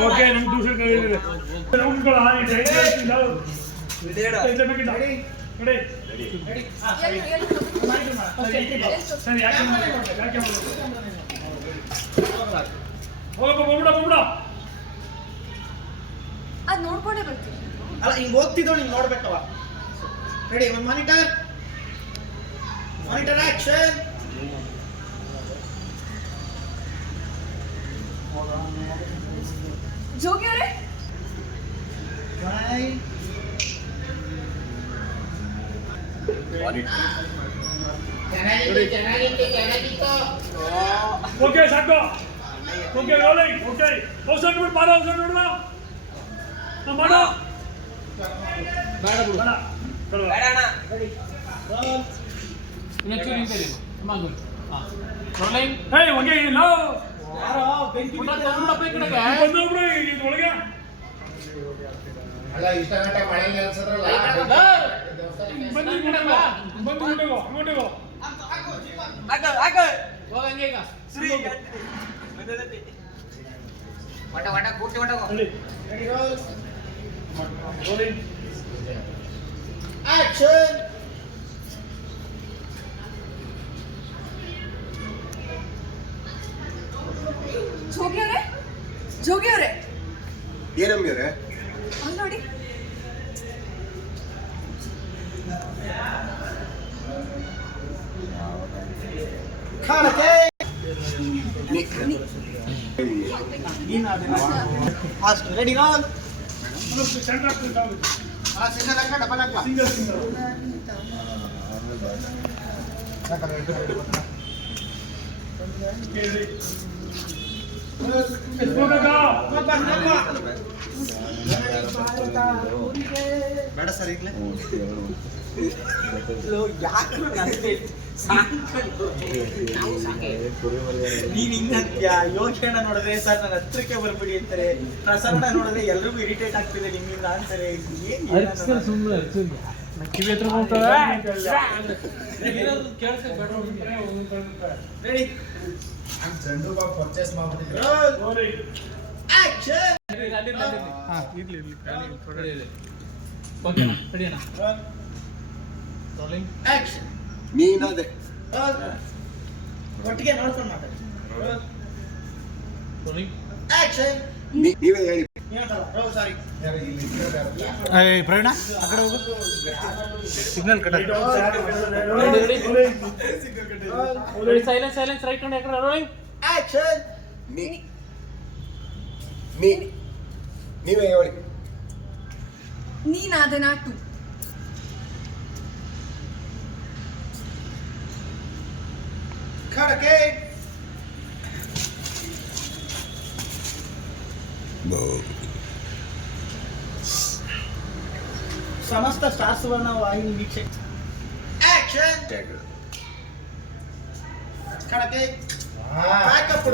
okay ನಮ್ tuition ಕಳಿದ್ರೆ ಉಂಟು ಹಾನಿ ಇಲ್ಲ ಸರಿ ಯಾಕೆ ಅದು ನೋಡ್ಕೊಂಡೇ ಬರ್ತೀನಿ ಅಲ್ಲ ಹಿಂಗ್ ಹೋಗ್ತಿದ್ದೋ ನೀನ್ ನೋಡ್ಬೇಕವ ರೆಡಿ ಒಂದು ಮಾನಿಟರ್ ಆಕ್ಷನ್ ಜೋಗಿ ಅವರೇ ಓಕೆ ಸಾಕು ಓಕೆ ರೋಲಿಂಗ್ ಓಕೆ ಔಷಧ ಬಿಟ್ಟು ಮಾಡೋ ಔಷಧ ನೋಡೋಣ ಮಾಡೋ ಬೇಡ ಬಿಡು ಬೇಡ ಅಣ್ಣ ರೆಡಿ ರೋಲ್ ಇನ್ನೊಂಚೂರು ನಿಂತಿರಿ ಅಮ್ಮ ರೋಲಿಂಗ್ ಹೇ ಓಕೆ ನೋ ಯಾರೋ ಬೆಂಕಿ ಬಿಡಪ್ಪ ಈ ಕಡೆಗೆ ಬಂದು ಬಿಡು ಇದು ಒಳಗೆ ಅಲ್ಲ ಇಷ್ಟ ಗಂಟೆ ಮಳೆಗೆ ಅನ್ಸದ್ರಲ್ಲ ಬಂದು അങ്ങോട്ട് പോ ಹೋಗಂಗೆ ಈಗ ಶ್ರೀ ವಟ ಕೂಟಿ ವಟ ready roll rolling action Jogi ಅವರೇ ಏನಮ್ಮಿಯವ್ರೆ ಅಲ್ಲಿ ನೋಡಿ ಖಾಡಕೆ ಫಾಸ್ಟ್ ರೆಡಿ ರೋಲ್ ಸೆಂಟರ್ ಆಗ್ತಿದ್ದಾವೆ ಸಿಂಗಲ್ ಹಾಕ ಡಬಲ್ ಹಾಕ ಸಿಂಗಲ್ ಬೇಡ ಸರ್ ಈಗಲೇ ನೀನ್ ಹಿಂಗಂತ್ಯ ಯೋಗೇಣ ನೋಡಿದ್ರೆ ಸರ್ ನನ್ನ ಹತ್ರಕ್ಕೆ ಬರ್ಬಿಡಿ ಅಂತಾರೆ ಪ್ರಸರಣ ನೋಡಿದ್ರೆ ಎಲ್ರಿಗೂ ಇರಿಟೇಟ್ ಆಗ್ತಿದೆ ನಿಮ್ಮಿಂದ ಅಂತಾರೆ ಕಿವಿ ಹತ್ರ ಹೋಗ್ತದೆ ರೆಡಿ ಚಂಡು ಬಾಬ್ ಪರ್ಚೇಸ್ ಮಾಡ್ಬಿಟ್ಟಿದ್ರು ಆಕ್ಷನ್ ಆಕ್ಷನ್ ನೀನದೆ ಒಟ್ಟಿಗೆ ನೋಡ್ಕೊಂಡು ಮಾತಾಡಿ ಆಕ್ಷನ್ ನೀವೇ ಹೇಳಿ ಸಾರಿ ಪ್ರವೀಣ ಆ ಕಡೆ ಹೋಗು ಸಿಗ್ನಲ್ ಕಟ್ ಸೈಲೆನ್ಸ್ ರೈಟ್ ನೋಡಿ ಯಾಕಂದ್ರೆ ರೋಲಿಂಗ್ ಆಕ್ಷನ್ ನೀವೇ ಹೇಳಿ ನೀನಾದನ ಟು ಖಡಕೆ ಸಮಸ್ತ ಸ್ಟಾರ್ ಸುವರ್ಣ ವಾಹಿನಿ ವೀಕ್ಷಕ ಆಕ್ಷನ್ ಖಡಕೆ ಬ್ಯಾಕಪ್